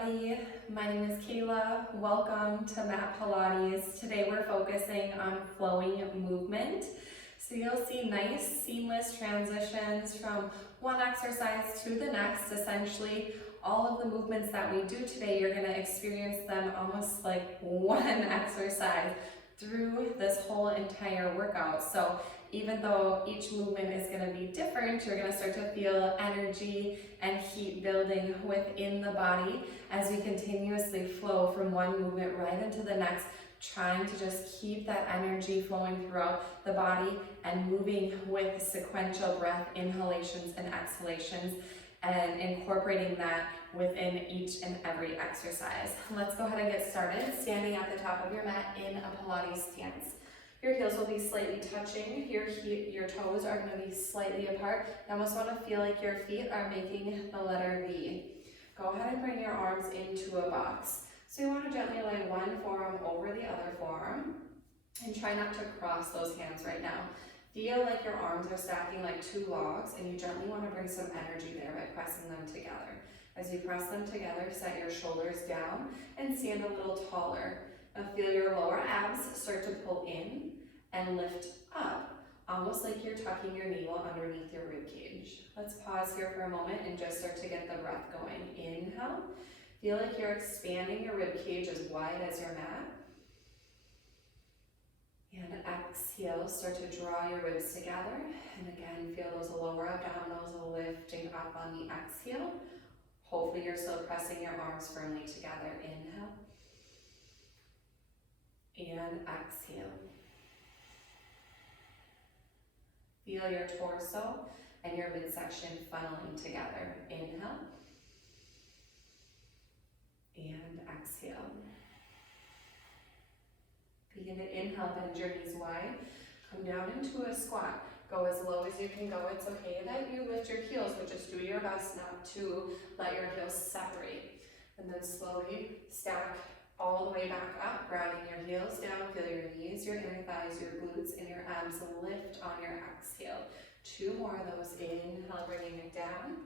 everybody, my name is Kayla. Welcome to Mat Pilates. Today we're focusing on flowing movement. So you'll see nice seamless transitions from one exercise to the next. Essentially, all of the movements that we do today, you're going to experience them almost like one exercise through this whole entire workout. So even though each movement is going to be different, you're going to start to feel energy and heat building within the body as we continuously flow from one movement right into the next, trying to just keep that energy flowing throughout the body and moving with sequential breath inhalations and exhalations, and incorporating that within each and every exercise. Let's go ahead and get started. Standing at the top of your mat in a Pilates stance. Your heels will be slightly touching. Your toes are going to be slightly apart. You almost want to feel like your feet are making the letter V. Go ahead and bring your arms into a box. So you want to gently lay one forearm over the other forearm and try not to cross those hands right now. Feel like your arms are stacking like two logs, and you gently want to bring some energy there by pressing them together. As you press them together, set your shoulders down and stand a little taller. Now feel your lower abs start to pull in and lift up, almost like you're tucking your navel underneath your rib cage. Let's pause here for a moment and just start to get the breath going. Inhale. Feel like you're expanding your rib cage as wide as your mat. And exhale, start to draw your ribs together. And again, feel those lower abdominals lifting up on the exhale. Hopefully you're still pressing your arms firmly together. Inhale. And exhale. Feel your torso and your midsection funneling together. Inhale. And exhale. Begin to inhale, bend your knees wide. Come down into a squat. Go as low as you can go. It's okay that you lift your heels, but just do your best not to let your heels separate. And then slowly stack all the way back up, grounding your heels down. Feel your knees, your inner thighs, your glutes, and your abs lift on your exhale. Two more of those. Inhale, bringing it down.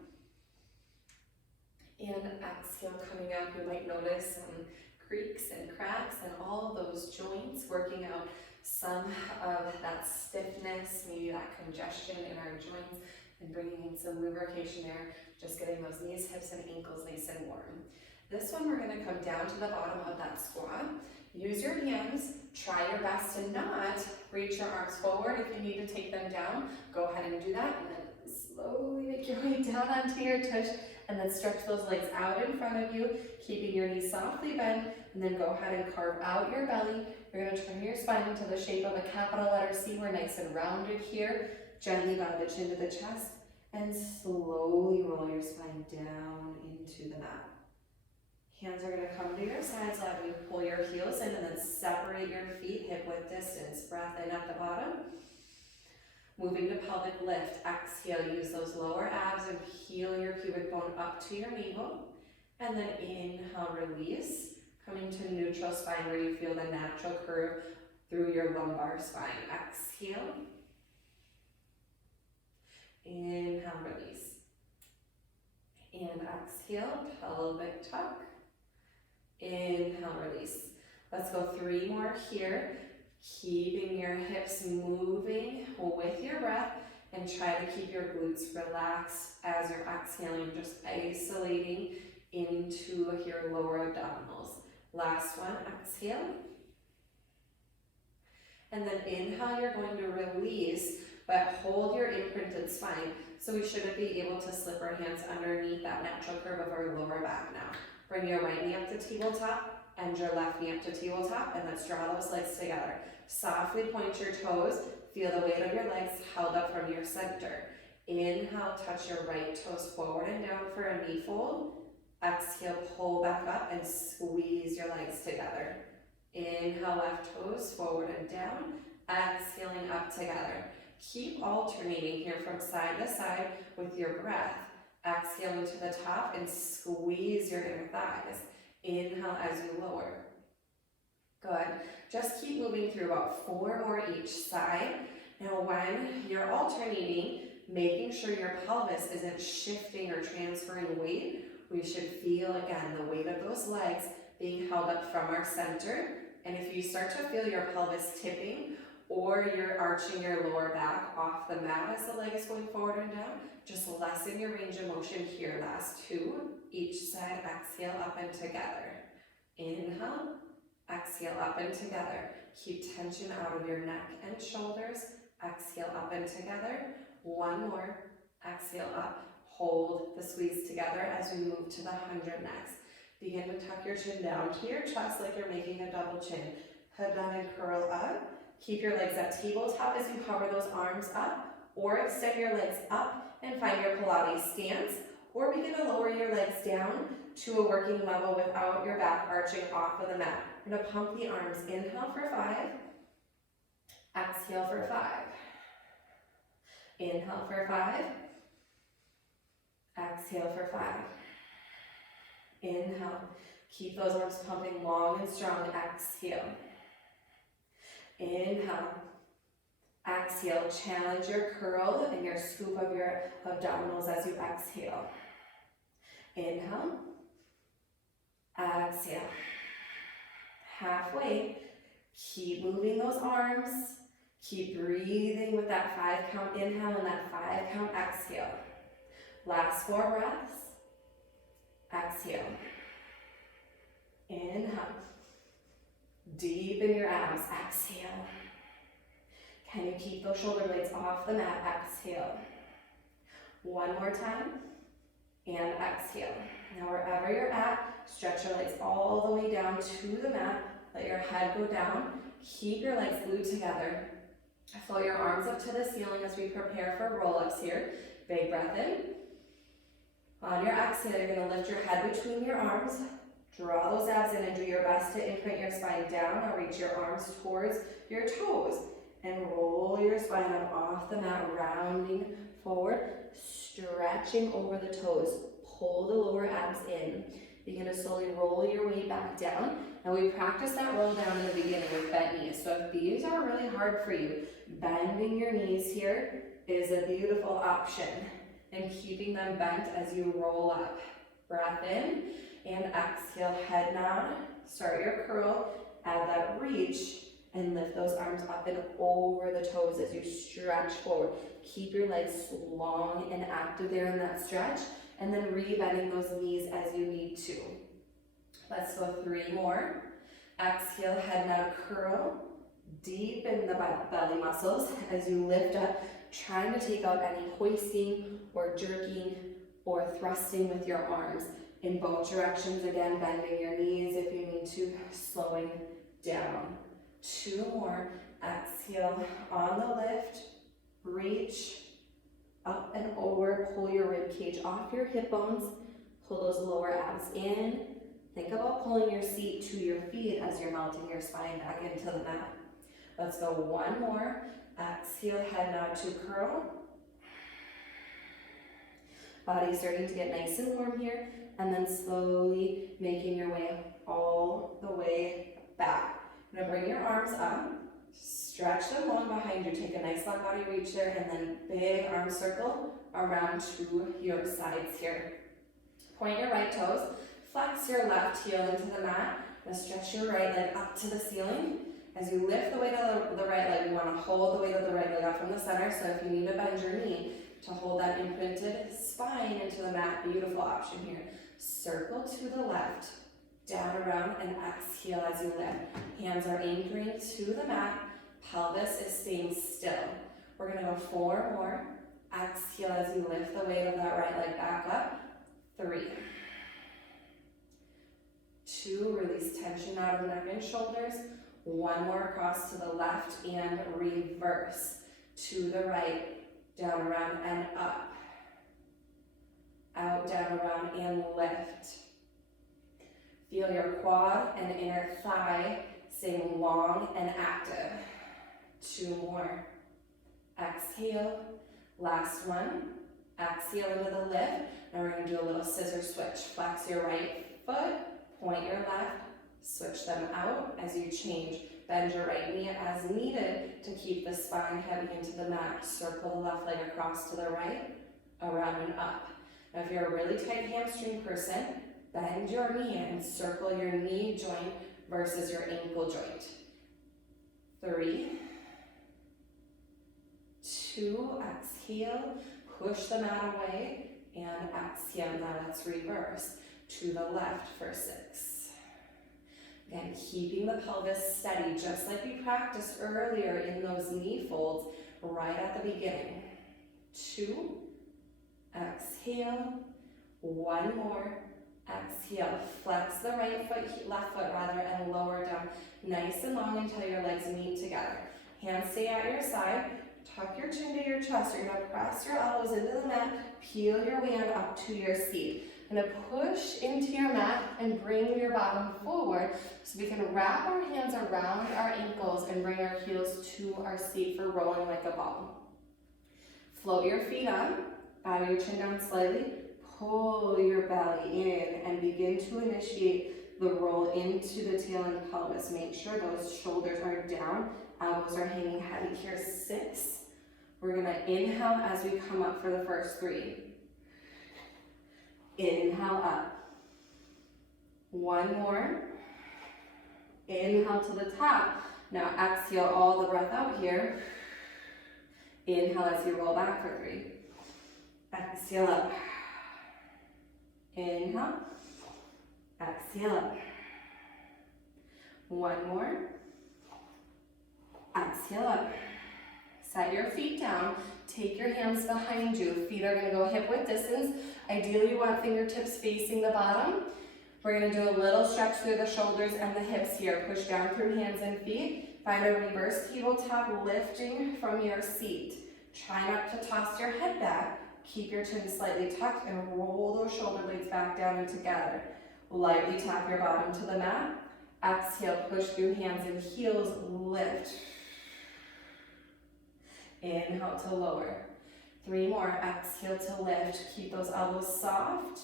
And exhale, coming up. You might notice some creaks and cracks and all of those joints, working out some of that stiffness, maybe that congestion in our joints, and bringing in some lubrication there, just getting those knees, hips, and ankles nice and warm. This one, we're going to come down to the bottom of that squat. Use your hands. Try your best to not reach your arms forward. If you need to take them down, go ahead and do that, and then slowly make your way down onto your tush, and then stretch those legs out in front of you, keeping your knees softly bent, and then go ahead and carve out your belly. You're going to turn your spine into the shape of a capital letter C. We're nice and rounded here. Gently bow the chin to the chest, and slowly roll your spine down into the mat. Hands are going to come to your sides, letting you pull your heels in, and then separate your feet hip-width distance. Breath in at the bottom. Moving to pelvic lift. Exhale, use those lower abs and heel your pubic bone up to your navel. And then inhale, release. Coming to neutral spine where you feel the natural curve through your lumbar spine. Exhale. Inhale, release. And exhale, pelvic tuck. Inhale, release. Let's go three more here. Keeping your hips moving with your breath, and try to keep your glutes relaxed as you're exhaling, just isolating into your lower abdominals. Last one, exhale. And then inhale, you're going to release, but hold your imprinted spine. So we shouldn't be able to slip our hands underneath that natural curve of our lower back now. Bring your right knee up to tabletop and your left knee up to tabletop, and let's draw those legs together. Softly point your toes. Feel the weight of your legs held up from your center. Inhale, touch your right toes forward and down for a knee fold. Exhale, pull back up and squeeze your legs together. Inhale, left toes forward and down. Exhaling up together. Keep alternating here from side to side with your breath. Exhaling to the top and squeeze your inner thighs. Inhale as you lower. Good. Just keep moving through about 4 more each side. Now when you're alternating, making sure your pelvis isn't shifting or transferring weight. We should feel, again, the weight of those legs being held up from our center. And if you start to feel your pelvis tipping or you're arching your lower back off the mat as the leg is going forward and down, just lessen your range of motion here. Last two, each side, exhale up and together. Inhale, exhale up and together. Keep tension out of your neck and shoulders. Exhale up and together. One more. Exhale up. Hold the squeeze together as we move to the 100 next. Begin to tuck your chin down to your chest like you're making a double chin. Head down and curl up. Keep your legs at tabletop as you hover those arms up, or extend your legs up and find your Pilates stance, or begin to lower your legs down to a working level without your back arching off of the mat. We're going to pump the arms. Inhale for 5. Exhale for 5. Inhale for 5. Exhale for 5. Inhale. Keep those arms pumping long and strong. Exhale. Inhale. Exhale. Challenge your curl and your scoop of your abdominals as you exhale. Inhale. Exhale. Halfway. Keep moving those arms. Keep breathing with that 5 count inhale and that 5 count exhale. Last 4 breaths. Exhale. Inhale. Deepen your abs. Exhale. Can you keep those shoulder blades off the mat? Exhale. One more time. And exhale. Now wherever you're at, stretch your legs all the way down to the mat. Let your head go down. Keep your legs glued together. Flow your arms up to the ceiling as we prepare for roll-ups here. Big breath in. On your exhale, you're going to lift your head between your arms. Draw those abs in and do your best to imprint your spine down. Now reach your arms towards your toes and roll your spine up off the mat, rounding forward, stretching over the toes. Pull the lower abs in. Begin to slowly roll your weight back down. And we practice that roll down in the beginning with bent knees. So if these are really hard for you, bending your knees here is a beautiful option. And keeping them bent as you roll up. Breath in and exhale, head nod. Start your curl, add that reach, and lift those arms up and over the toes as you stretch forward. Keep your legs long and active there in that stretch, and then re-bending those knees as you need to. Let's go 3 more. Exhale, head nod, curl. Deepen the belly muscles as you lift up, trying to take out any hoisting or jerking or thrusting with your arms in both directions. Again, bending your knees if you need to, slowing down. 2 more. Exhale on the lift, reach up and over, pull your rib cage off your hip bones, pull those lower abs in. Think about pulling your seat to your feet as you're melting your spine back into the mat. Let's go 1 more. Exhale, head nod to curl. Body starting to get nice and warm here, and then slowly making your way all the way back. I'm gonna bring your arms up, stretch them long behind you, take a nice long body reach there, and then big arm circle around to your sides here. Point your right toes, flex your left heel into the mat, and stretch your right leg up to the ceiling. As you lift the weight of the right leg, you want to hold the weight of the right leg up from the center, so if you need to bend your knee to hold that imprinted spine into the mat, beautiful option here. Circle to the left, down, around, and exhale as you lift. Hands are anchoring to the mat, pelvis is staying still. We're going to go 4 more. Exhale as you lift the weight of that right leg back up. 3. 2, release tension out of neck and shoulders. 1 more across to the left and reverse. To the right, down, around, and up. Out, down, around, and lift. Feel your quad and inner thigh staying long and active. 2 more. Exhale. Last one. Exhale into the lift. Now we're going to do a little scissor switch. Flex your right foot, point your left, switch them out as you change Bend your right knee as needed to keep the spine heavy into the mat. Circle the left leg across to the right, around and up. Now if you're a really tight hamstring person, bend your knee and circle your knee joint versus your ankle joint. 3, 2, exhale, push the mat away, and exhale. Now let's reverse to the left for 6. Again, keeping the pelvis steady, just like we practiced earlier in those knee folds right at the beginning. 2, exhale, 1 more, exhale. Flex the right foot, left foot rather, and lower down nice and long until your legs meet together. Hands stay at your side. Tuck your chin to your chest. You're gonna press your elbows into the mat, peel your way up to your seat. Gonna push into your mat and bring your bottom forward so we can wrap our hands around our ankles and bring our heels to our seat for rolling like a ball. Float your feet up, bow your chin down slightly, pull your belly in and begin to initiate the roll into the tail and pelvis. Make sure those shoulders are down, elbows are hanging heavy. Here's 6. We're gonna inhale as we come up for the first 3. Inhale up. 1 more. Inhale to the top. Now exhale all the breath out here. Inhale as you roll back for 3. Exhale up. Inhale. Exhale up. 1 more. Exhale up. Set your feet down. Take your hands behind you. Feet are going to go hip width distance. Ideally, you want fingertips facing the bottom. We're going to do a little stretch through the shoulders and the hips here. Push down through hands and feet. Find a reverse tabletop lifting from your seat. Try not to toss your head back. Keep your chin slightly tucked and roll those shoulder blades back down and together. Lightly tap your bottom to the mat. Exhale, push through hands and heels, lift. Inhale to lower. 3 more, exhale to lift. Keep those elbows soft.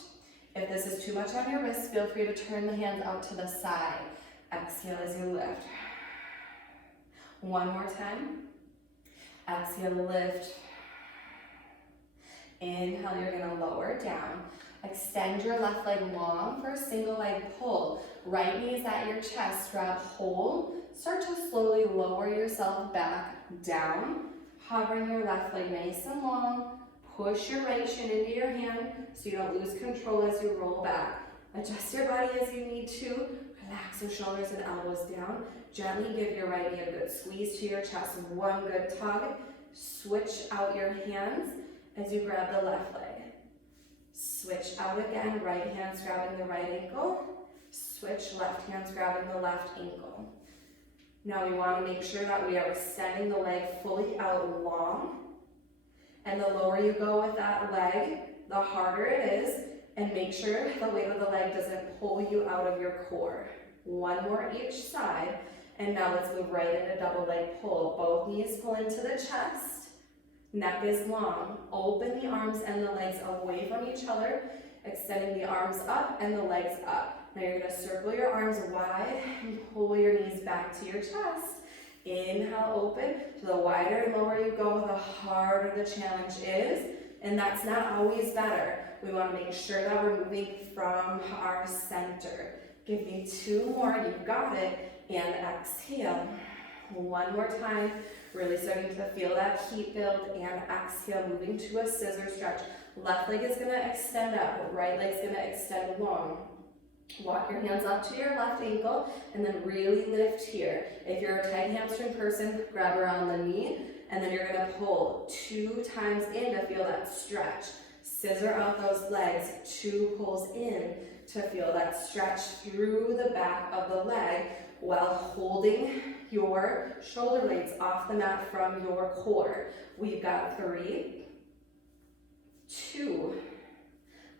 If this is too much on your wrist, feel free to turn the hands out to the side. Exhale as you lift. 1 more time. Exhale, lift. Inhale, you're gonna lower down. Extend your left leg long for a single leg pull. Right knee is at your chest, grab hold. Start to slowly lower yourself back down. Hovering your left leg nice and long. Push your right shin into your hand so you don't lose control as you roll back. Adjust your body as you need to. Relax your shoulders and elbows down. Gently give your right knee a good squeeze to your chest. 1 good tug. Switch out your hands as you grab the left leg. Switch out again. Right hand's grabbing the right ankle. Switch, left hand's grabbing the left ankle. Now we want to make sure that we are extending the leg fully out long. And the lower you go with that leg, the harder it is. And make sure the weight of the leg doesn't pull you out of your core. 1 more each side. And now let's move right into double leg pull. Both knees pull into the chest. Neck is long. Open the arms and the legs away from each other. Extending the arms up and the legs up. Now you're going to circle your arms wide and pull your knees back to your chest. Inhale, open. So the wider and lower you go, the harder the challenge is. And that's not always better. We want to make sure that we're moving from our center. Give me 2 more. You've got it. And exhale. 1 more time. Really starting to feel that heat build. And exhale, moving to a scissor stretch. Left leg is going to extend up. Right leg is going to extend long. Walk your hands up to your left ankle and then really lift here. If you're a tight hamstring person, grab around the knee and then you're going to pull 2 times in to feel that stretch. Scissor out those legs, 2 pulls in to feel that stretch through the back of the leg while holding your shoulder blades off the mat from your core. We've got 3, 2,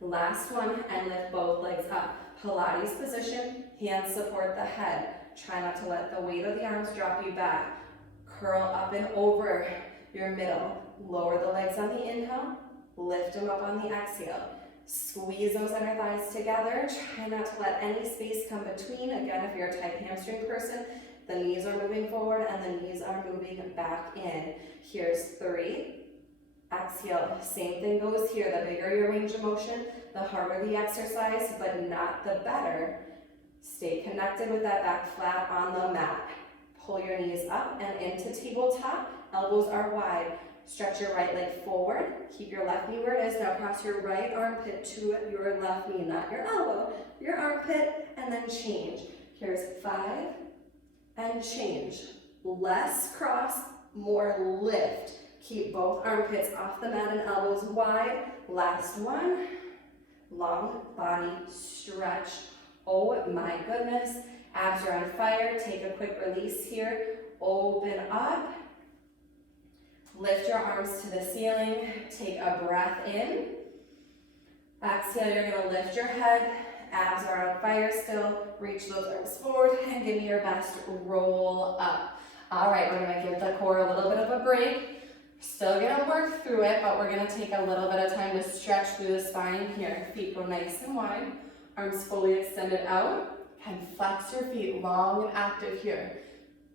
last one, and lift both legs up. Pilates position, hands support the head. Try not to let the weight of the arms drop you back. Curl up and over your middle. Lower the legs on the inhale, lift them up on the exhale. Squeeze those inner thighs together. Try not to let any space come between. Again, if you're a tight hamstring person, The knees are moving forward and the knees are moving back in. Here's 3. Exhale, same thing goes here. The bigger your range of motion, the harder the exercise, but not the better. Stay connected with that back flat on the mat. Pull your knees up and into tabletop. Elbows are wide. Stretch your right leg forward. Keep your left knee where it is. Now cross your right armpit to your left knee, not your elbow, your armpit, and then change. Here's 5 and change. Less cross, more lift. Keep both armpits off the mat and elbows wide. Last one. Long body stretch. Oh my goodness. Abs are on fire. Take a quick release here. Open up. Lift your arms to the ceiling. Take a breath in. Exhale, you're going to lift your head. Abs are on fire still. Reach those arms forward and give me your best roll up. All right, we're going to give the core a little bit of a break. Still going to work through it, but we're going to take a little bit of time to stretch through the spine here. Feet go nice and wide. Arms fully extended out. And flex your feet long and active here.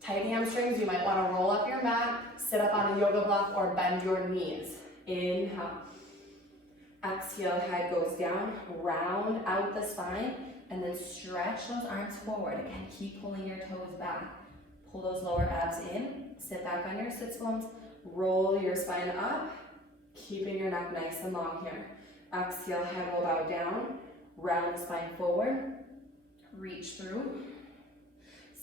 Tight hamstrings, you might want to roll up your mat, sit up on a yoga block, or bend your knees. Inhale. Exhale, head goes down, round out the spine, and then stretch those arms forward. Again, keep pulling your toes back. Pull those lower abs in, sit back on your sits bones, roll your spine up, keeping your neck nice and long here. Exhale, head will bow down, round the spine forward, reach through,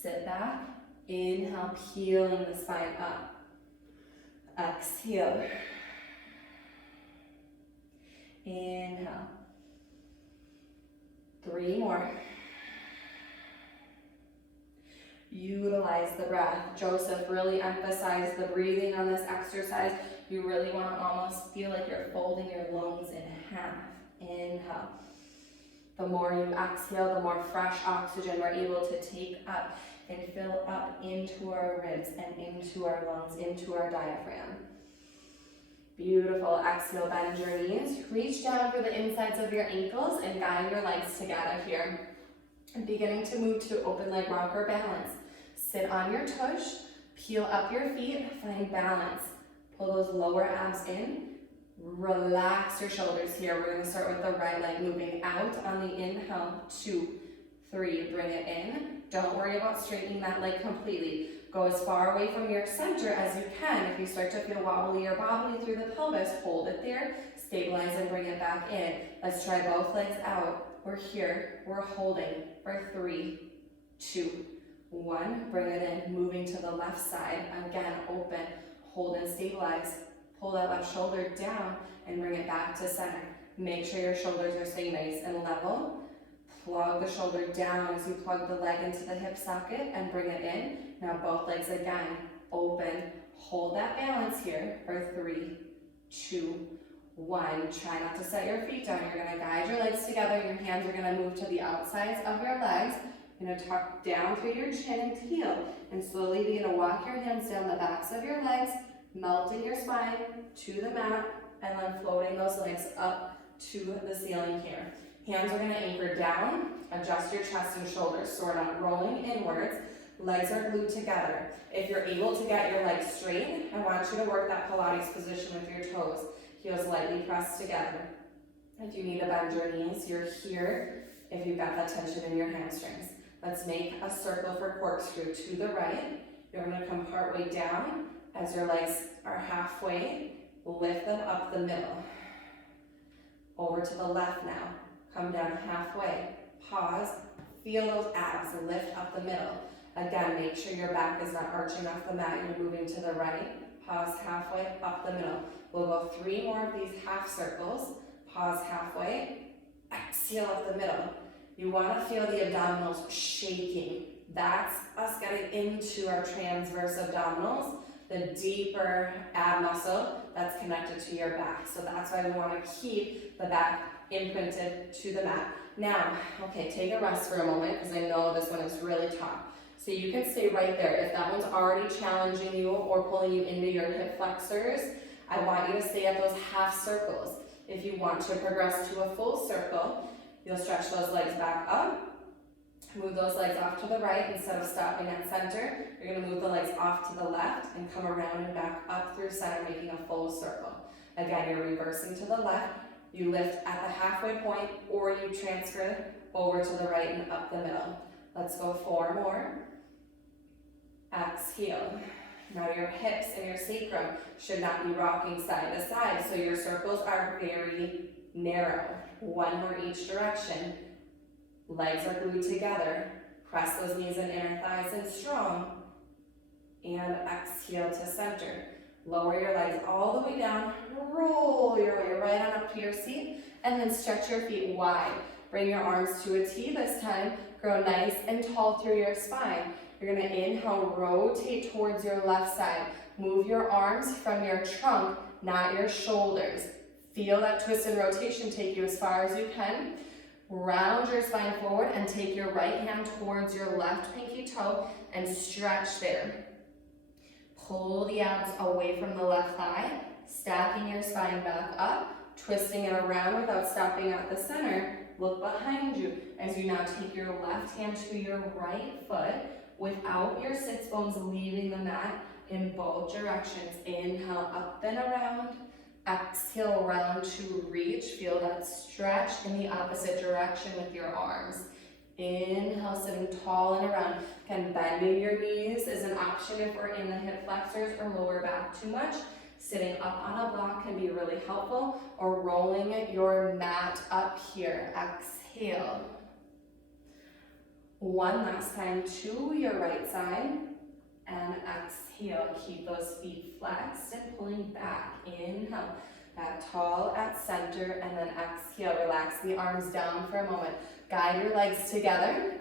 sit back, inhale, peeling the spine up. Exhale. Inhale. 3 more. Utilize the breath. Joseph really emphasized the breathing on this exercise. You really want to almost feel like you're folding your lungs in half. Inhale. The more you exhale, the more fresh oxygen we're able to take up and fill up into our ribs and into our lungs, into our diaphragm. Beautiful. Exhale, bend your knees. Reach down for the insides of your ankles and guide your legs together here. And beginning to move to open leg rocker balance. Sit on your tush, peel up your feet, find balance. Pull those lower abs in. Relax your shoulders here. We're going to start with the right leg moving out on the inhale. 2, 3, bring it in. Don't worry about straightening that leg completely. Go as far away from your center as you can. If you start to feel wobbly or bobbly through the pelvis, hold it there, stabilize and bring it back in. Let's try both legs out. We're here, we're holding for 3, 2, 1. Bring it in, moving to the left side. Again, open, hold and stabilize. Pull that left shoulder down and bring it back to center. Make sure your shoulders are staying nice and level. Plug the shoulder down as you plug the leg into the hip socket and bring it in. Now both legs again, open. Hold that balance here for 3, 2, 1. Try not to set your feet down. You're going to guide your legs together. Your hands are going to move to the outsides of your legs. You're going to tuck down through your chin and heel. And slowly begin to walk your hands down the backs of your legs, melting your spine to the mat, and then floating those legs up to the ceiling here. Hands are going to anchor down, adjust your chest and shoulders so we're not rolling inwards. Legs are glued together. If you're able to get your legs straight, I want you to work that Pilates position with your toes. Heels lightly pressed together. If you need to bend your knees, you're here if you've got that tension in your hamstrings. Let's make a circle for corkscrew to the right. You're going to come partway down as your legs are halfway. Lift them up the middle. Over to the left now. Come down halfway, pause, feel those abs, lift up the middle. Again, make sure your back is not arching off the mat, you're moving to the right, pause halfway, up the middle. We'll go 3 more of these half circles, pause halfway, exhale up the middle. You want to feel the abdominals shaking. That's us getting into our transverse abdominals, the deeper ab muscle that's connected to your back. So that's why we want to keep the back imprinted to the mat. Now, okay, take a rest for a moment because I know this one is really tough. So you can stay right there. If that one's already challenging you or pulling you into your hip flexors, I want you to stay at those half circles. If you want to progress to a full circle, you'll stretch those legs back up Move those legs off to the right instead of stopping at center. You're going to move the legs off to the left and come around and back up through center, making a full circle. Again, you're reversing to the left. You lift at the halfway point or you transfer over to the right and up the middle. Let's go 4 more. Exhale. Now your hips and your sacrum should not be rocking side to side, so your circles are very narrow. 1 more each direction. Legs are glued together. Press those knees and inner thighs in strong. And exhale to center. Lower your legs all the way down. Roll your way right on up to your seat. And then stretch your feet wide. Bring your arms to a T this time. Grow nice and tall through your spine. You're going to inhale, rotate towards your left side. Move your arms from your trunk, not your shoulders. Feel that twist and rotation take you as far as you can. Round your spine forward and take your right hand towards your left pinky toe and stretch there. Pull the abs away from the left thigh, stacking your spine back up, twisting it around without stopping at the center. Look behind you as you now take your left hand to your right foot without your sits bones leaving the mat in both directions. Inhale, up and around. Exhale, round to reach. Feel that stretch in the opposite direction with your arms. Inhale, sitting tall and around. Again, bending your knees is an option if we're in the hip flexors or lower back too much. Sitting up on a block can be really helpful, or rolling your mat up here. Exhale. 1 last time to your right side. And exhale. Keep those feet flexed and pulling back. Inhale. Back tall at center, and then exhale. Relax the arms down for a moment. Guide your legs together.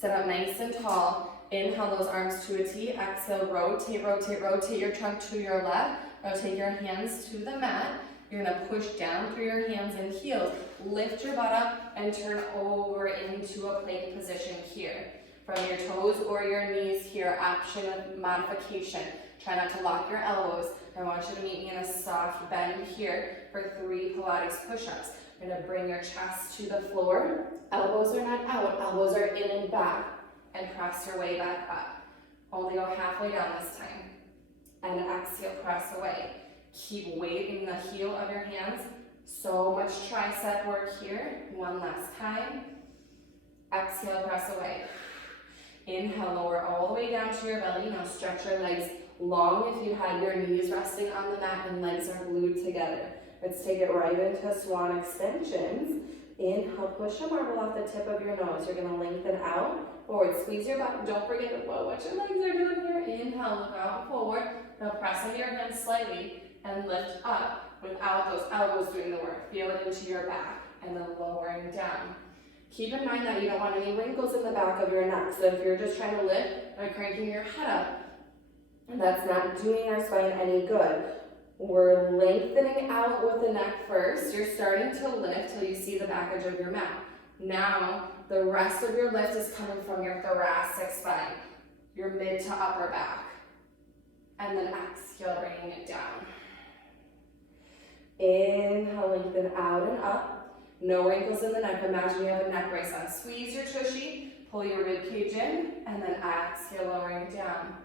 Sit up nice and tall. Inhale those arms to a T. Exhale, rotate, rotate, rotate your trunk to your left. Rotate your hands to the mat. You're going to push down through your hands and heels. Lift your butt up and turn over into a plank position here. From your toes or your knees here, option of modification. Try not to lock your elbows. I want you to meet me in a soft bend here for 3 Pilates push-ups. You're going to bring your chest to the floor. Elbows are not out, elbows are in and back. And press your way back up. Only go halfway down this time. And exhale, press away. Keep weight in the heel of your hands. So much tricep work here. 1 last time. Exhale, press away. Inhale, lower all the way down to your belly. Now stretch your legs long if you had your knees resting on the mat and legs are glued together. Let's take it right into Swan extensions. Inhale, push a marble off the tip of your nose. You're going to lengthen out. Forward, squeeze your butt. Don't forget what your legs are doing here. Inhale, look out forward. Now press into your hands slightly and lift up without those elbows doing the work. Feel it into your back and then lowering down. Keep in mind that you don't want any wrinkles in the back of your neck. So if you're just trying to lift by cranking your head up, that's not doing our spine any good. We're lengthening out with the neck first. You're starting to lift till you see the back edge of your mat. Now, the rest of your lift is coming from your thoracic spine, your mid to upper back. And then exhale, bringing it down. Inhale, lengthen out and up. No wrinkles in the neck. Imagine you have a neck brace on. Squeeze your tushy, pull your rib cage in, and then exhale, lowering it down.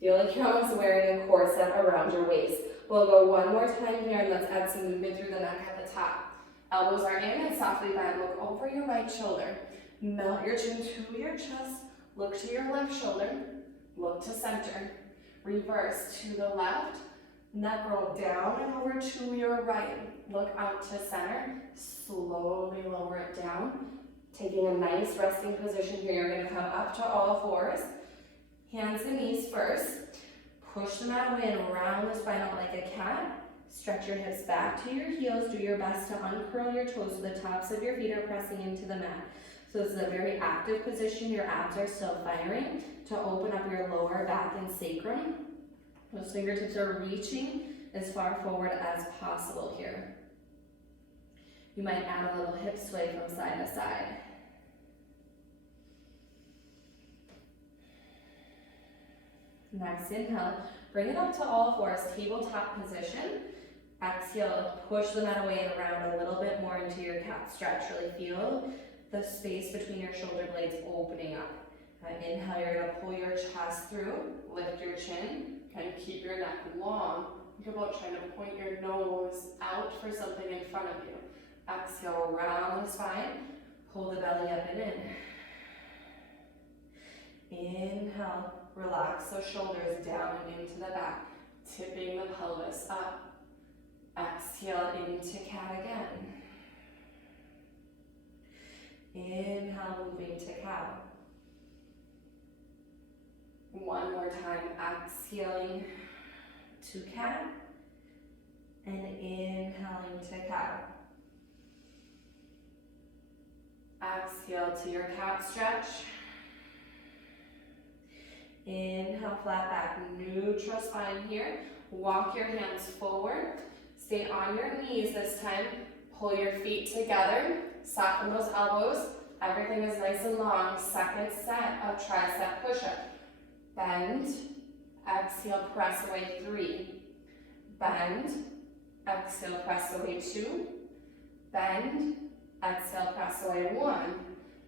Feel like you're almost wearing a corset around your waist. We'll go 1 more time here, and let's add some movement through the neck at the top. Elbows are in and softly bend. Look over your right shoulder. Melt your chin to your chest. Look to your left shoulder. Look to center. Reverse to the left. Neck roll down and over to your right. Look out to center. Slowly lower it down. Taking a nice resting position here. You're going to come up to all fours. Hands and knees first. Push the mat away and round the spine out like a cat. Stretch your hips back to your heels. Do your best to uncurl your toes so the tops of your feet are pressing into the mat. So this is a very active position. Your abs are still firing to open up your lower back and sacrum. Those fingertips are reaching as far forward as possible here. You might add a little hip sway from side to side. Next inhale, bring it up to all fours, tabletop position. Exhale, push the mat away and round a little bit more into your cat stretch. Really feel the space between your shoulder blades opening up. Inhale, you're gonna pull your chest through, lift your chin, and keep your neck long. Think about trying to point your nose out for something in front of you. exhale, round the spine, pull the belly up and in. Inhale, relax those shoulders down and into the back, Tipping the pelvis up. exhale into cat again. Inhale, moving to cow. One more time, exhaling to cat and inhaling to cow. Exhale to your cat stretch. Inhale, flat back, neutral spine here. Walk your hands forward. Stay on your knees this time. Pull your feet together. Soften those elbows. Everything is nice and long. Second set of tricep push-up. Bend. Exhale, press away 3. Bend. Exhale, press away 2. Bend. Exhale, press away 1.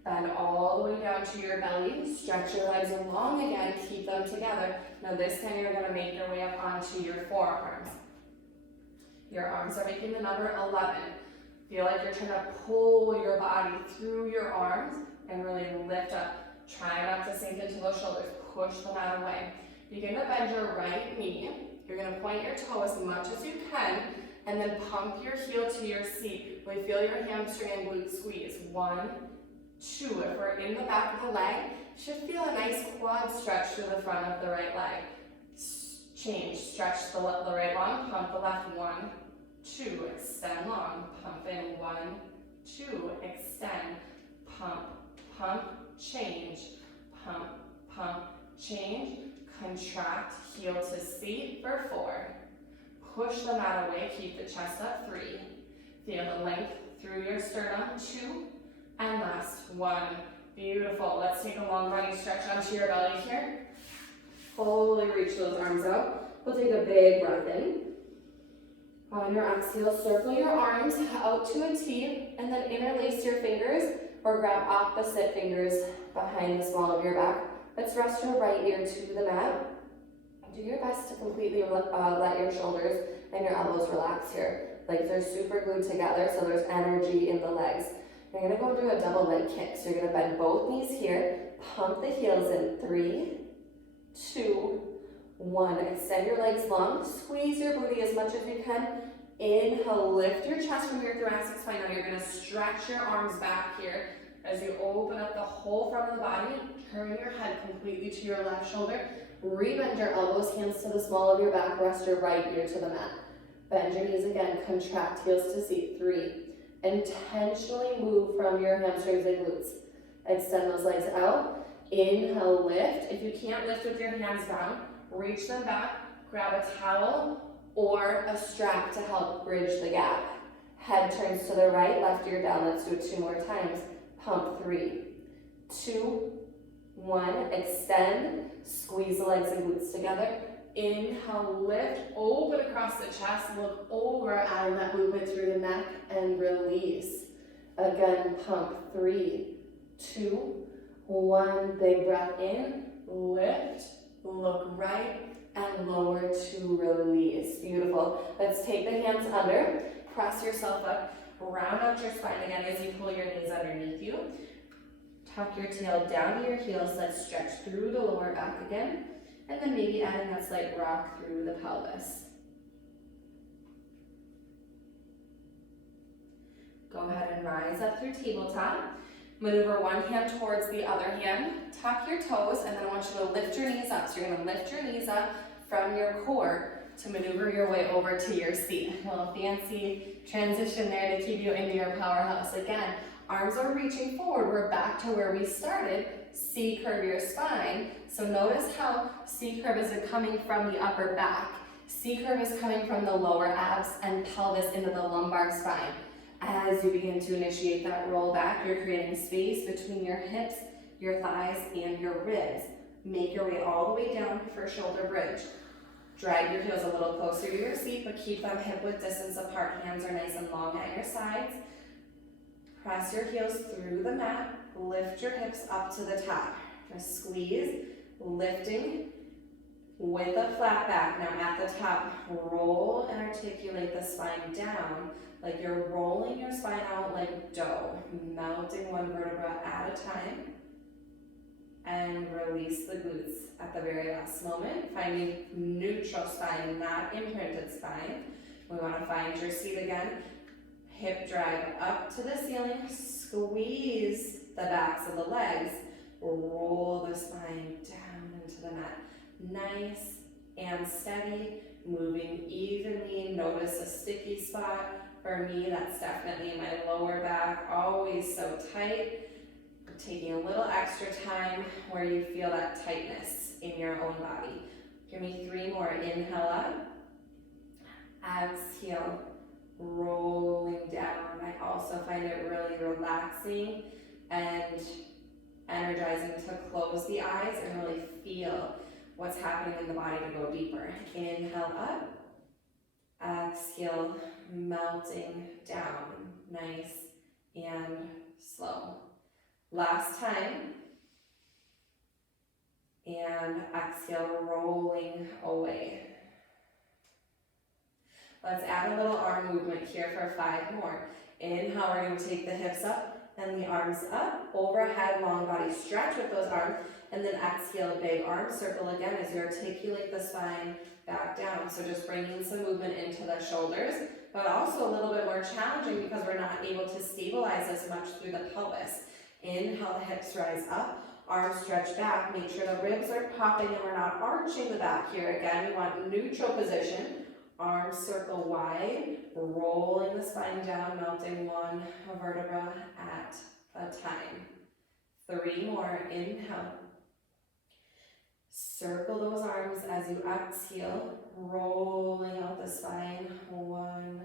Bend all the way down to your belly. Stretch your legs long again. Keep them together. Now this time you're going to make your way up onto your forearms. Your arms are making the number 11. Feel like you're trying to pull your body through your arms and really lift up. Try not to sink into those shoulders. Push them out away. You're going to bend your right knee. You're going to point your toe as much as you can and then pump your heel to your seat. We feel your hamstring and glute squeeze. 1, 2. If we're in the back of the leg, you should feel a nice quad stretch through the front of the right leg. Change, stretch the right long, pump the left. 1, 2, extend long, pump in. 1, 2, extend, pump, pump, change, pump, pump, change, contract, heel to seat for 4. Push them out away, keep the chest up. 3. Feel the length through your sternum. 2. And last, 1. Beautiful. Let's take a long running stretch onto your belly here. Fully reach those arms out. We'll take a big breath in. On your exhale, circle your arms out to a T and then interlace your fingers or grab opposite fingers behind the small of your back. Let's rest your right ear to the mat. Do your best to completely let your shoulders and your elbows relax here. Legs are super glued together, so there's energy in the legs. You're going to go into a double leg kick. So you're going to bend both knees here. Pump the heels in. 3, 2, 1. Extend your legs long. Squeeze your booty as much as you can. Inhale, lift your chest from your thoracic spine. Now you're going to stretch your arms back here as you open up the whole front of the body. Turn your head completely to your left shoulder. Rebend your elbows, hands to the small of your back. Rest your right ear to the mat. Bend your knees again. Contract, heels to seat. 3. Intentionally move from your hamstrings and glutes. Extend those legs out. Inhale, lift. If you can't lift with your hands down, reach them back. Grab a towel or a strap to help bridge the gap. Head turns to the right, left ear down. Let's do it 2 more times. Pump. 3, 2, 1. Extend. Squeeze the legs and glutes together. Inhale, lift, open across the chest, look over, adding that movement through the neck, and release. Again, pump. 3, 2, 1. Big breath in, lift, look right, and lower to release. Beautiful. Let's take the hands under, press yourself up, round out your spine again as you pull your knees underneath you. Tuck your tail down to your heels. Let's stretch through the lower back again. And then maybe adding that slight rock through the pelvis. Go ahead and rise up through tabletop. Maneuver one hand towards the other hand. Tuck your toes, and then I want you to lift your knees up. So you're going to lift your knees up from your core to maneuver your way over to your seat. A little fancy transition there to keep you into your powerhouse. Again, arms are reaching forward. We're back to where we started. C-curve your spine. So notice how C-curve is coming from the upper back. C-curve is coming from the lower abs and pelvis into the lumbar spine. As you begin to initiate that roll back, you're creating space between your hips, your thighs, and your ribs. Make your way all the way down for shoulder bridge. Drag your heels a little closer to your seat, but keep them hip width distance apart. Hands are nice and long at your sides. Press your heels through the mat, lift your hips up to the top. Just squeeze, lifting with a flat back. Now at the top, roll and articulate the spine down like you're rolling your spine out like dough, melting one vertebra at a time. And release the glutes at the very last moment, finding neutral spine, not imprinted spine. We want to find your seat again. Hip drive up to the ceiling, squeeze the backs of the legs, roll the spine down into the mat. Nice and steady, moving evenly. Notice a sticky spot. For me, that's definitely my lower back, always so tight. Taking a little extra time where you feel that tightness in your own body. Give me 3 more. Inhale up. Exhale, rolling down. I also find it really relaxing and energizing to close the eyes and really feel what's happening in the body to go deeper. Inhale up. Exhale, melting down. Nice and slow. Last time, and exhale, rolling away. Let's add a little arm movement here for 5 more. Inhale, we're going to take the hips up and the arms up, overhead, long body stretch with those arms, and then exhale, big arm circle again as you articulate the spine back down. So just bringing some movement into the shoulders, but also a little bit more challenging because we're not able to stabilize as much through the pelvis. Inhale, the hips rise up, arms stretch back. Make sure the ribs are popping and we're not arching the back here. Again, we want neutral position. Arms circle wide, rolling the spine down, melting one vertebra at a time. 3 more. Inhale. Circle those arms as you exhale, rolling out the spine, one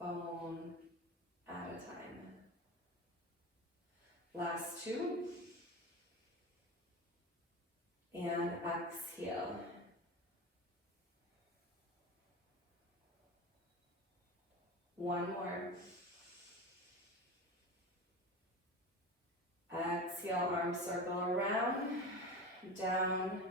bone at a time. Last 2. And exhale. One more. Exhale, arms circle around, down,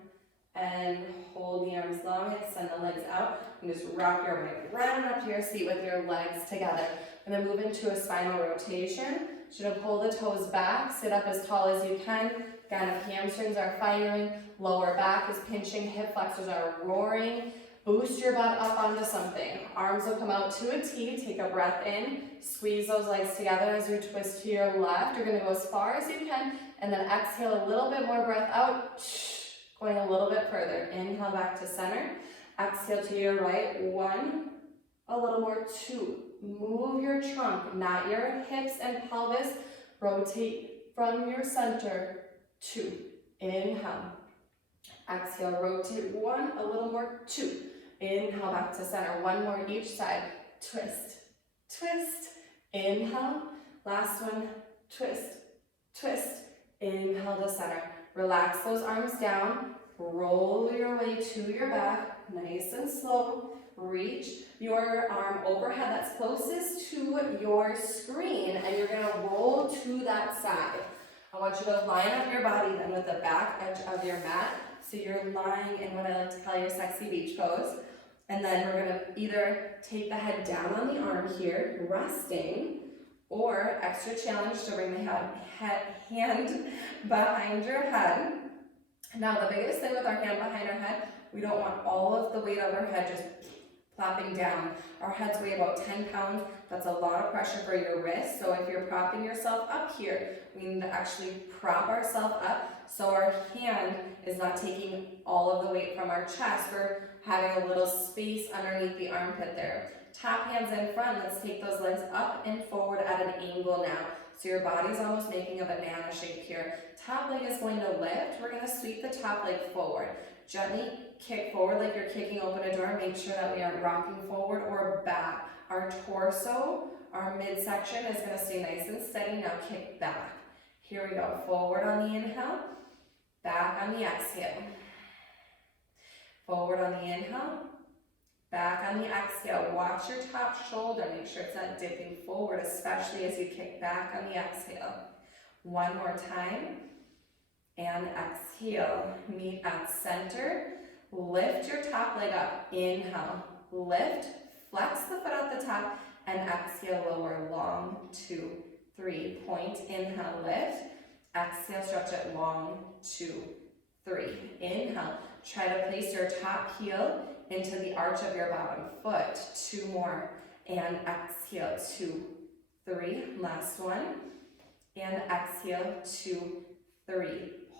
and hold the arms long, extend the legs out, and just rock your way round up to your seat with your legs together. I'm going to move into a spinal rotation. Should have pulled the toes back, sit up as tall as you can. Again, if hamstrings are firing, lower back is pinching, hip flexors are roaring. Boost your butt up onto something. Arms will come out to a T. Take a breath in. Squeeze those legs together as you twist to your left. You're going to go as far as you can, and then exhale a little bit more breath out. Going a little bit further. Inhale back to center. Exhale to your right. 1. A little more. 2. Move your trunk, not your hips and pelvis. Rotate from your center. 2. Inhale. Exhale, rotate 1. A little more. 2. Inhale back to center. 1 more each side. Twist. Twist. Inhale. Last one. Twist. Twist. Inhale to center. Relax those arms down. Roll your way to your back. Nice and slow. Reach your arm overhead that's closest to your screen, and you're going to roll to that side. I want you to line up your body then with the back edge of your mat. So you're lying in what I like to call your sexy beach pose. And then we're going to either take the head down on the arm here, resting, or extra challenge to bring the hand behind your head. Now the biggest thing with our hand behind our head, we don't want all of the weight of our head just plopping down. Our heads weigh about 10 pounds. That's a lot of pressure for your wrist. So if you're propping yourself up here, we need to actually prop ourselves up so our hand is not taking all of the weight from our chest. We're having a little space underneath the armpit there. Top hands in front. Let's take those legs up and forward at an angle now. So your body's almost making a banana shape here. Top leg is going to lift. We're going to sweep the top leg forward. Gently kick forward like you're kicking open a door. Make sure that we aren't rocking forward or back. Our torso, our midsection is going to stay nice and steady. Now kick back. Here we go. Forward on the inhale, back on the exhale. Forward on the inhale, Back on the exhale, watch your top shoulder. Make sure it's not dipping forward, especially as you kick back on the exhale. One more time. And exhale. Meet at center. Lift your top leg up. Inhale. Lift. Flex the foot at the top. And exhale, lower. Long. 2, 3. Point. Inhale. Lift. Exhale, stretch it long. 2, 3. Inhale. Try to place your top heel into the arch of your bottom foot. 2 more. And exhale. 2, 3. Last one. And exhale. 2, 3.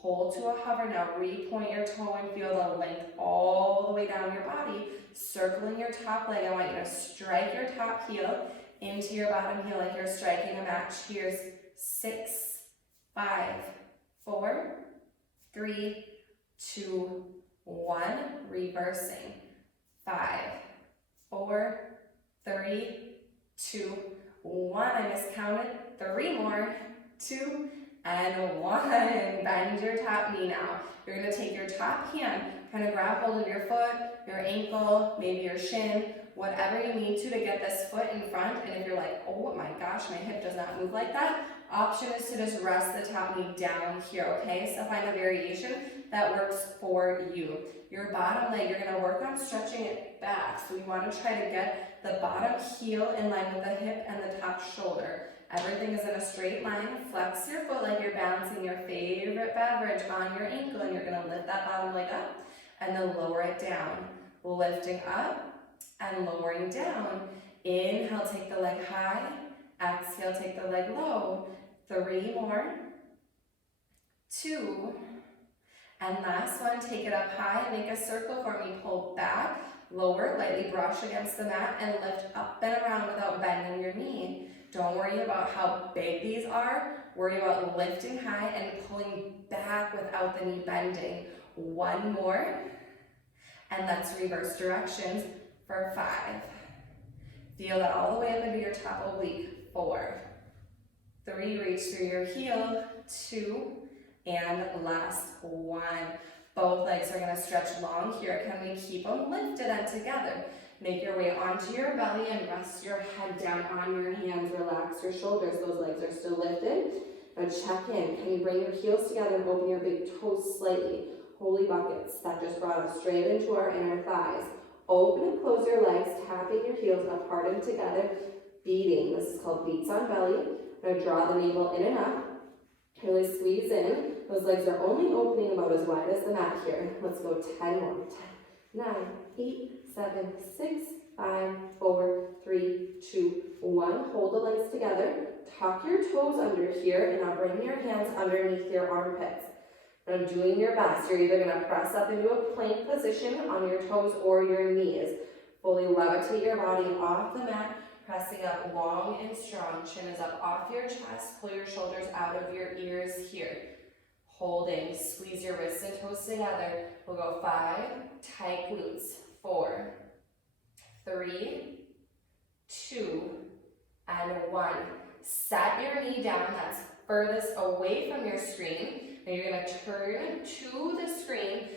Hold to a hover. Now re-point your toe and feel the length all the way down your body. Circling your top leg. I want you to strike your top heel into your bottom heel like you're striking a match. Here's 6, 5, 4, 3, 2, 1. Reversing. 5, 4, 3, 2, 1. I miscounted. 3 more. 2, and 1. Bend your top knee now. You're going to take your top hand, kind of grab hold of your foot, your ankle, maybe your shin, whatever you need to get this foot in front. And if you're like, oh my gosh, my hip does not move like that, option is to just rest the top knee down here, okay? So find a variation that works for you. Your bottom leg, you're going to work on stretching it back. So you want to try to get the bottom heel in line with the hip and the top shoulder. Everything is in a straight line. Flex your foot like you're balancing your favorite beverage on your ankle, and you're going to lift that bottom leg up and then lower it down. Lifting up and lowering down. Inhale, take the leg high. Exhale, take the leg low. 3 more. 2. And last one, take it up high. Make a circle for me. Pull back, lower, lightly brush against the mat, and lift up and around without bending your knee. Don't worry about how big these are. Worry about lifting high and pulling back without the knee bending. 1 more. And let's reverse directions for 5. Feel that all the way up into your top oblique. 4. 3, reach through your heel. 2. And last 1. Both legs are going to stretch long here. Can we keep them lifted and together? Make your way onto your belly and rest your head down on your hands. Relax your shoulders. Those legs are still lifted. Now check in. Can you bring your heels together and open your big toes slightly? Holy buckets. That just brought us straight into our inner thighs. Open and close your legs, tapping your heels apart and together. Beating. This is called beats on belly. Now draw the navel in and up. Really squeeze in. Those legs are only opening about as wide as the mat here. Let's go 10 more. 10, 9, 8, 7, 6, 5, 4, 3, 2, 1. Hold the legs together. Tuck your toes under here, and now bring your hands underneath your armpits. Now doing your best. You're either going to press up into a plank position on your toes or your knees. Fully levitate your body off the mat, pressing up long and strong. Chin is up off your chest. Pull your shoulders out of your ears here. Holding. Squeeze your wrists and toes together. We'll go 5. Tight glutes. 4, 3, 2, and 1. Set your knee down. That's furthest away from your screen. Now you're going to turn to the screen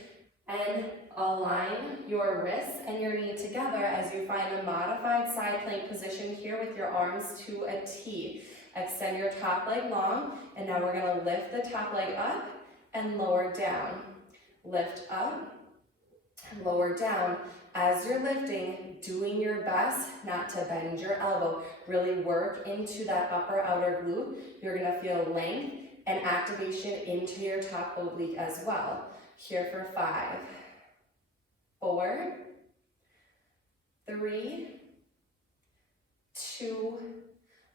and align your wrists and your knee together as you find a modified side plank position here with your arms to a T. Extend your top leg long, and now we're going to lift the top leg up and lower down. Lift up, lower down. As you're lifting, doing your best not to bend your elbow. Really work into that upper outer glute. You're going to feel length and activation into your top oblique as well. Here for 5, 4, 3, 2,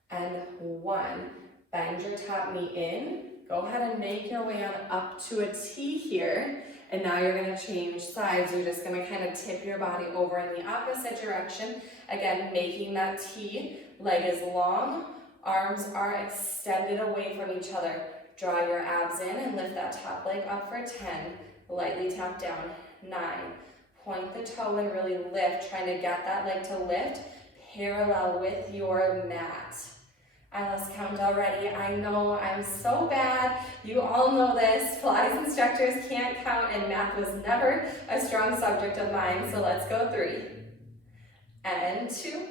and 1. Bend your top knee in. Go ahead and make your way on up to a T here. And now you're going to change sides. You're just going to kind of tip your body over in the opposite direction. Again, making that T. Leg is long. Arms are extended away from each other. Draw your abs in and lift that top leg up for 10. Lightly tap down. 9. Point the toe and really lift. Trying to get that leg to lift parallel with your mat. I lost count already. I know, I'm so bad. You all know this. Pilates instructors can't count, and math was never a strong subject of mine. So let's go 3, and 2,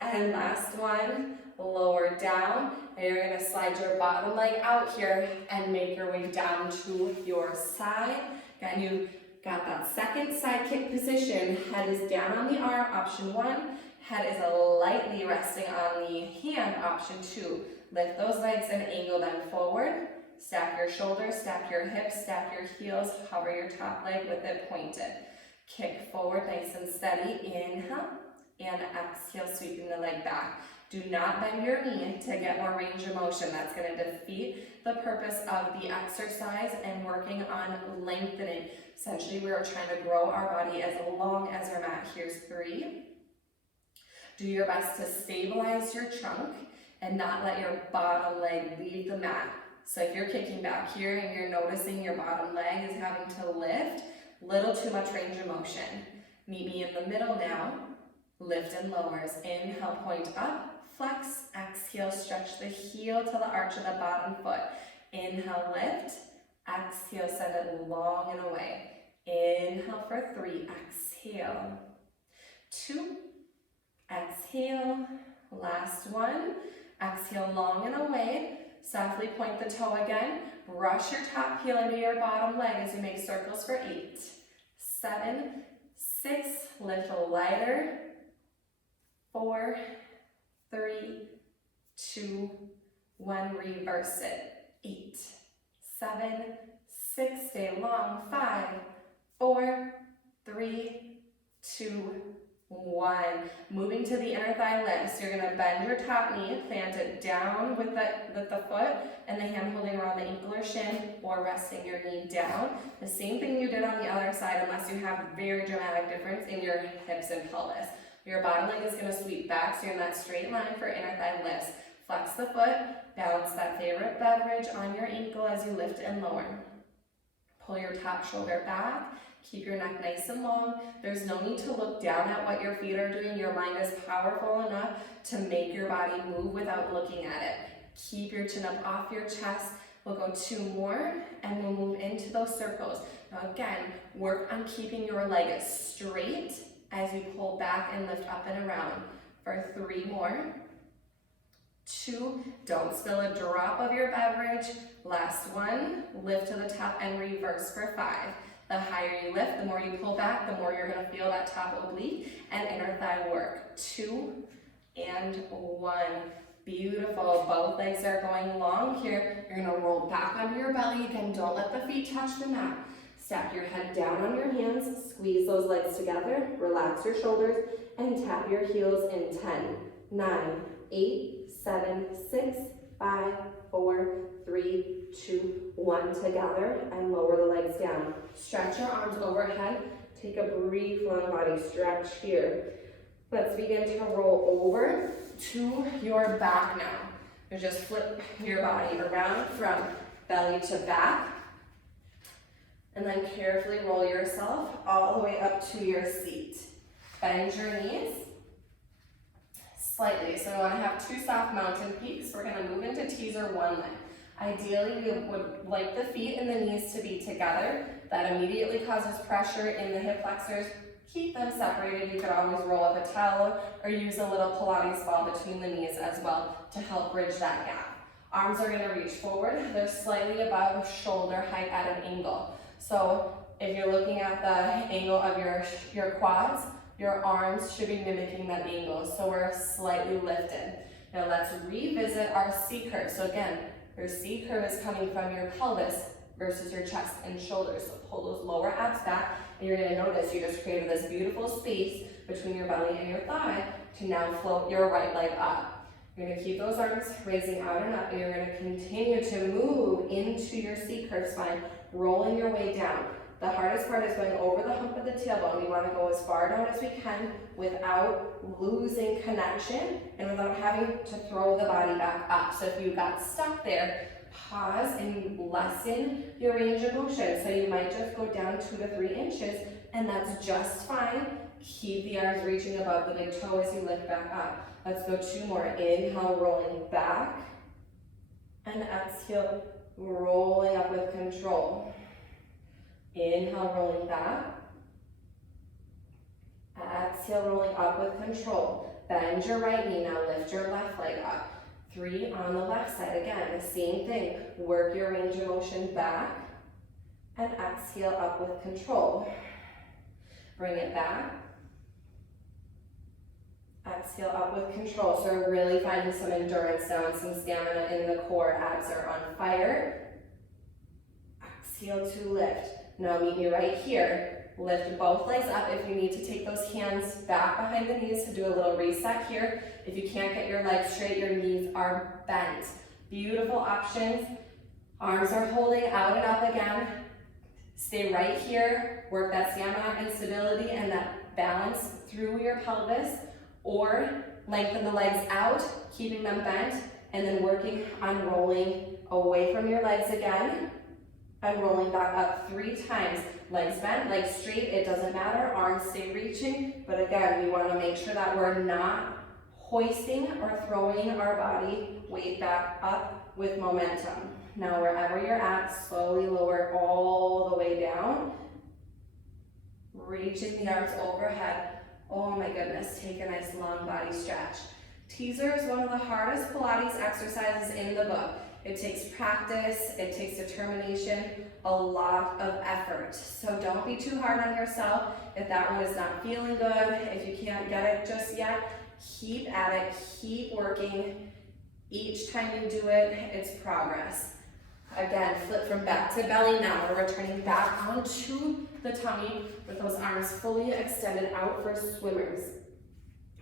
and last one, lower down, and you're gonna slide your bottom leg out here and make your way down to your side. Again, you got that second side kick position, head is down on the arm, option 1, head is lightly resting on the hand, option 2. Lift those legs and angle them forward. Stack your shoulders, stack your hips, stack your heels, hover your top leg with it pointed. Kick forward nice and steady, inhale, and exhale, sweeping the leg back. Do not bend your knee to get more range of motion. That's going to defeat the purpose of the exercise and working on lengthening. Essentially, we are trying to grow our body as long as our mat. Here's 3. Do your best to stabilize your trunk and not let your bottom leg leave the mat. So if you're kicking back here and you're noticing your bottom leg is having to lift, little too much range of motion. Meet me in the middle now. Lift and lowers. Inhale, point up, flex, exhale, stretch the heel to the arch of the bottom foot. Inhale, lift, exhale, send it long and away. Inhale for 3, exhale, 2, exhale, last one, exhale long and away. Softly point the toe again. Brush your top heel into your bottom leg as you make circles for 8, 7, 6, lift lighter, 4, 3, 2, 1, reverse it, 8, 7, 6, stay long, 5, 4, 3, 2, 1. Moving to the inner thigh lifts. You're going to bend your top knee, plant it down with the foot and the hand holding around the ankle or shin, or resting your knee down. The same thing you did on the other side, unless you have very dramatic difference in your hips and pelvis. Your bottom leg is going to sweep back, so you're in that straight line for inner thigh lifts. Flex the foot, balance that favorite beverage on your ankle as you lift and lower. Pull your top shoulder back. Keep your neck nice and long. There's no need to look down at what your feet are doing. Your mind is powerful enough to make your body move without looking at it. Keep your chin up off your chest. We'll go 2 more and we'll move into those circles. Now again, work on keeping your leg straight as you pull back and lift up and around. For 3 more. 2, don't spill a drop of your beverage. Last one, lift to the top and reverse for 5. The higher you lift, the more you pull back, the more you're going to feel that top oblique and inner thigh work. 2 and 1. Beautiful. Both legs are going long here. You're going to roll back onto your belly. Again, don't let the feet touch the mat. Stack your head down on your hands. Squeeze those legs together. Relax your shoulders and tap your heels in 10, 9, 8, 7, 6, 5, 4, 3, 2, 1 together, and lower the legs down. Stretch your arms overhead. Take a brief long body stretch here. Let's begin to roll over to your back now. You just flip your body around from belly to back, and then carefully roll yourself all the way up to your seat. Bend your knees slightly. So we want to have 2 soft mountain peaks. We're going to move into teaser 1 leg. Ideally, we would like the feet and the knees to be together. That immediately causes pressure in the hip flexors. Keep them separated. You could always roll up a towel or use a little Pilates ball between the knees as well to help bridge that gap. Arms are going to reach forward. They're slightly above shoulder height at an angle. So if you're looking at the angle of your quads, your arms should be mimicking that angle. So we're slightly lifted. Now let's revisit our C curve. So again, your C curve is coming from your pelvis versus your chest and shoulders. So pull those lower abs back, and you're going to notice you just created this beautiful space between your belly and your thigh to now float your right leg up. You're going to keep those arms raising out and up, and you're going to continue to move into your C curve spine, rolling your way down. The hardest part is going over the hump of the tailbone. We want to go as far down as we can without losing connection and without having to throw the body back up. So if you got stuck there, pause and lessen your range of motion. So you might just go down 2 to 3 inches, and that's just fine. Keep the arms reaching above the big toe as you lift back up. Let's go 2 more. Inhale, rolling back, and exhale, rolling up with control. Inhale, rolling back. Exhale, rolling up with control. Bend your right knee, now lift your left leg up. 3 on the left side, again, the same thing. Work your range of motion back, and exhale up with control. Bring it back. Exhale up with control. So we're really finding some endurance now and some stamina in the core. Abs are on fire. Exhale to lift. Now meet me right here. Lift both legs up. If you need to take those hands back behind the knees to do a little reset here. If you can't get your legs straight, your knees are bent. Beautiful options. Arms are holding out and up again. Stay right here. Work that stamina and stability and that balance through your pelvis, or lengthen the legs out, keeping them bent, and then working on rolling away from your legs again, and rolling back up 3 times. Legs bent, legs straight, it doesn't matter. Arms stay reaching, but again, we want to make sure that we're not hoisting or throwing our body weight back up with momentum. Now, wherever you're at, slowly lower all the way down, reaching the arms overhead. Oh my goodness, take a nice long body stretch. Teaser is one of the hardest Pilates exercises in the book. It takes practice, it takes determination, a lot of effort. So don't be too hard on yourself. If that one is not feeling good, if you can't get it just yet, keep at it, keep working. Each time you do it, it's progress. Again, flip from back to belly now. We're returning back onto the tummy with those arms fully extended out for swimmers.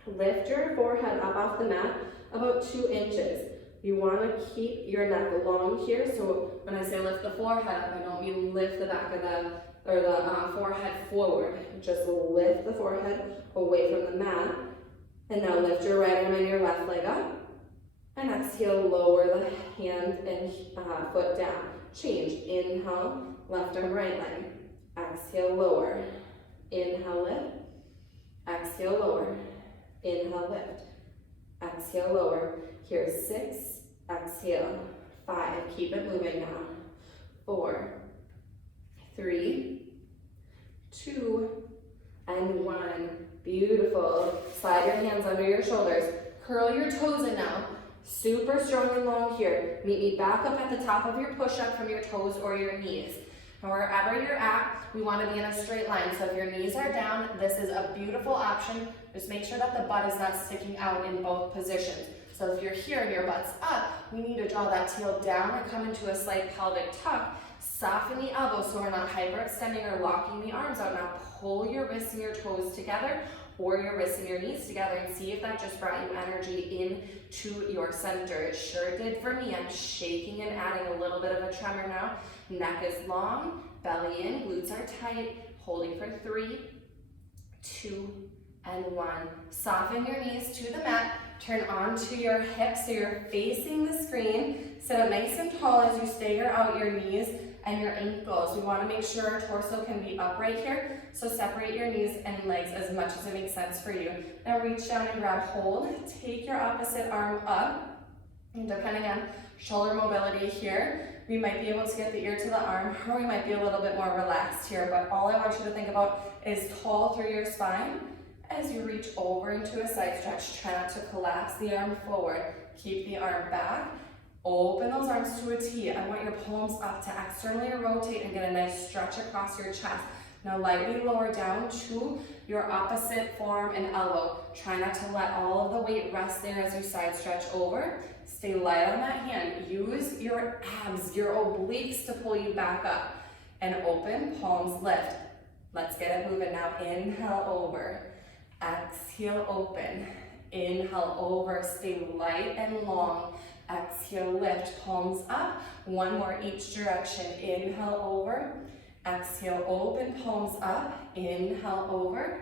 Lift your forehead up off the mat about 2 inches. You want to keep your neck long here. So when I say lift the forehead up, I don't mean lift the back of the forehead forward. Just lift the forehead away from the mat. And now lift your right arm and your left leg up. And exhale, lower the hand and foot down. Change. Inhale, left arm, right leg. Exhale, lower. Inhale, lift. Exhale, lower. Inhale, lift. Exhale, lower. Here's 6. Exhale. 5. Keep it moving now. 4, 3, 2, and 1. Beautiful. Slide your hands under your shoulders. Curl your toes in now. Super strong and long here. Meet me back up at the top of your push-up from your toes or your knees. And wherever you're at, we want to be in a straight line. So if your knees are down, this is a beautiful option. Just make sure that the butt is not sticking out in both positions. So if you're here and your butt's up, we need to draw that tail down and come into a slight pelvic tuck. Soften the elbows so we're not hyperextending or locking the arms out. Now pull your wrists and your toes together, or your wrists and your knees together, and see if that just brought you energy into your center. It sure did for me. I'm shaking and adding a little bit of a tremor now. Neck is long, belly in, glutes are tight, holding for 3, 2, and 1. Soften your knees to the mat, turn onto your hips so you're facing the screen. Sit up nice and tall as you stagger out your knees and your ankles. We want to make sure our torso can be upright here, so separate your knees and legs as much as it makes sense for you. Now reach down and grab hold. Take your opposite arm up, and depending on shoulder mobility here, we might be able to get the ear to the arm, or we might be a little bit more relaxed here, but all I want you to think about is tall through your spine. As you reach over into a side stretch, try not to collapse the arm forward. Keep the arm back. Open those arms to a T. I want your palms up to externally rotate and get a nice stretch across your chest. Now lightly lower down to your opposite forearm and elbow. Try not to let all of the weight rest there as you side stretch over. Stay light on that hand. Use your abs, your obliques to pull you back up. And open, palms lift. Let's get it moving now. Inhale over. Exhale, open. Inhale over. Stay light and long. Exhale, lift, palms up. 1 more each direction. Inhale over. Exhale, open, palms up. Inhale over.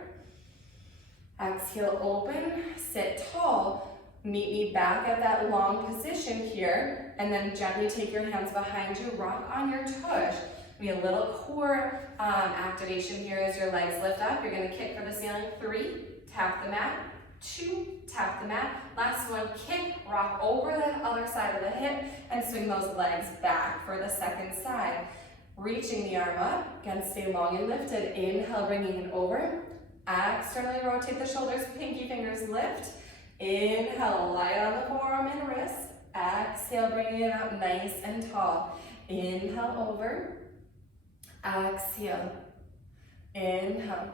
Exhale, open. Sit tall. Meet me back at that long position here. And then gently take your hands behind you. Rock on your tush. We have a little core activation here as your legs lift up. You're going to kick for the ceiling. 3, tap the mat. 2, tap the mat. Last one, kick, rock over the other side of the hip, and swing those legs back for the second side. Reaching the arm up, again, stay long and lifted. Inhale, bringing it over. Externally rotate the shoulders, pinky fingers lift. Inhale, light on the forearm and wrist. Exhale, bringing it up nice and tall. Inhale over. Exhale. Inhale.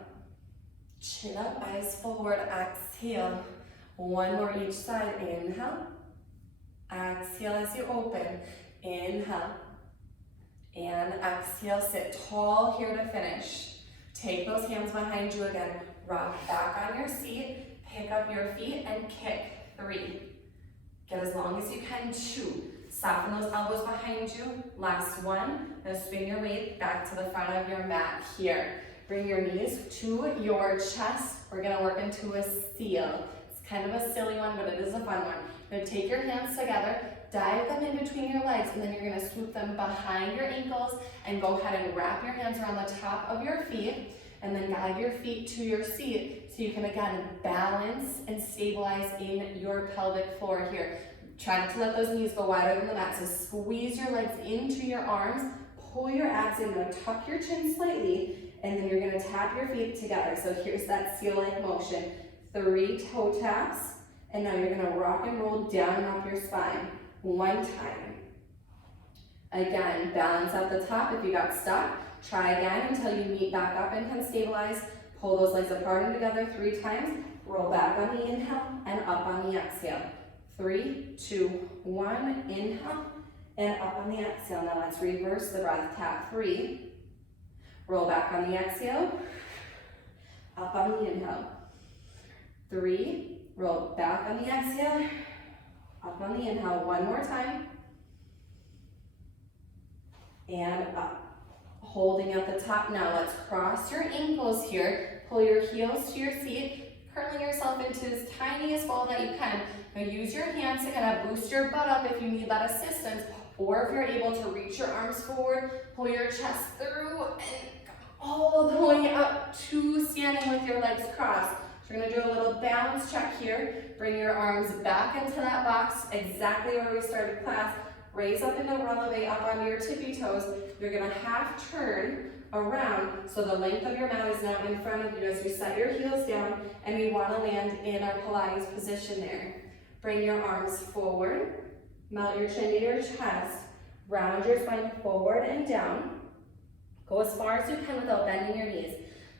Chin up, eyes forward. Exhale. One more each side. Inhale. Exhale as you open. Inhale. And exhale, sit tall here to finish. Take those hands behind you again. Rock back on your seat. Pick up your feet and kick. 3. Get as long as you can. 2. Soften those elbows behind you. Last 1. Now spin your weight back to the front of your mat here. Bring your knees to your chest. We're gonna work into a seal. It's kind of a silly one, but it is a fun one. You're gonna take your hands together, dive them in between your legs, and then you're gonna swoop them behind your ankles and go ahead and wrap your hands around the top of your feet, and then guide your feet to your seat so you can again balance and stabilize in your pelvic floor here. Try not to let those knees go wider than the mat, so squeeze your legs into your arms, pull your abs in, tuck your chin slightly, and then you're gonna tap your feet together. So here's that seal-like motion. 3 toe taps, and now you're gonna rock and roll down and up your spine. 1 time. Again, balance at the top if you got stuck. Try again until you meet back up and can stabilize. Pull those legs apart and together 3 times. Roll back on the inhale and up on the exhale. 3, 2, 1, inhale and up on the exhale. Now let's reverse the breath. Tap 3. Roll back on the exhale. Up on the inhale. 3. Roll back on the exhale. Up on the inhale. 1 more time. And up. Holding at the top. Now let's cross your ankles here. Pull your heels to your seat. Curling yourself into as tiny a ball that you can. Now use your hands to kind of boost your butt up if you need that assistance. Or if you're able to reach your arms forward, pull your chest through and all the way up to standing with your legs crossed. So we're gonna do a little balance check here. Bring your arms back into that box, exactly where we started class. Raise up into releve, up onto your tippy toes. You're gonna half turn around so the length of your mat is now in front of you as you set your heels down, and we wanna land in our Pilates position there. Bring your arms forward, melt your chin to your chest, round your spine forward and down. Go as far as you can without bending your knees.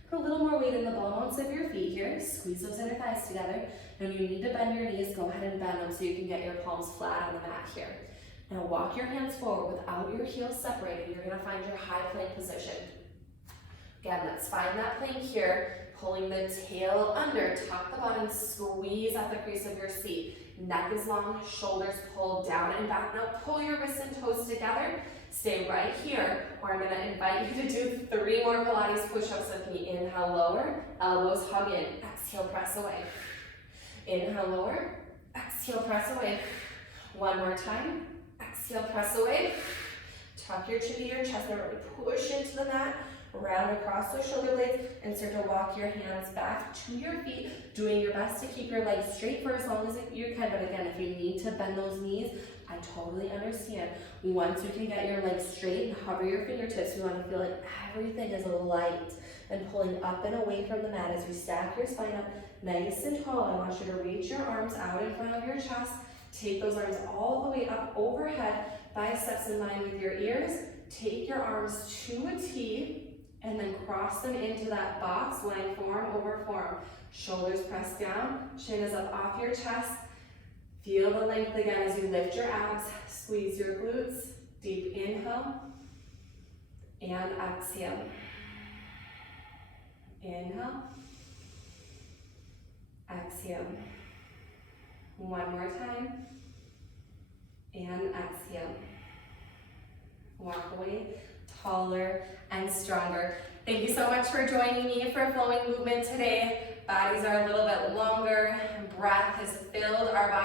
Put a little more weight in the bones of your feet here. Squeeze those inner thighs together. And when you need to bend your knees, go ahead and bend them so you can get your palms flat on the mat here. Now walk your hands forward without your heels separated. You're gonna find your high plank position. Again, let's find that plank here. Pulling the tail under, tuck the butt and squeeze at the crease of your seat. Neck is long, shoulders pull down and back. Now pull your wrists and toes together. Stay right here, or I'm gonna invite you to do 3 more Pilates push-ups with me. Inhale, lower, elbows hug in. Exhale, press away. Inhale, lower, exhale, press away. 1 more time. Exhale, press away. Tuck your chin to your chest. Now really push into the mat. Round across those shoulder blades and start to walk your hands back to your feet, doing your best to keep your legs straight for as long as you can. But again, if you need to bend those knees, I totally understand. Once you can get your legs straight and hover your fingertips, you want to feel like everything is light and pulling up and away from the mat as you stack your spine up nice and tall. I want you to reach your arms out in front of your chest. Take those arms all the way up overhead, biceps in line with your ears. Take your arms to a T, and then cross them into that box, lying forearm over forearm. Shoulders pressed down, chin is up off your chest. Feel the length again as you lift your abs, squeeze your glutes. Deep inhale, and exhale. Inhale, exhale. 1 more time, and exhale. Walk away taller and stronger. Thank you so much for joining me for flowing movement today. Bodies are a little bit longer, breath has filled our body.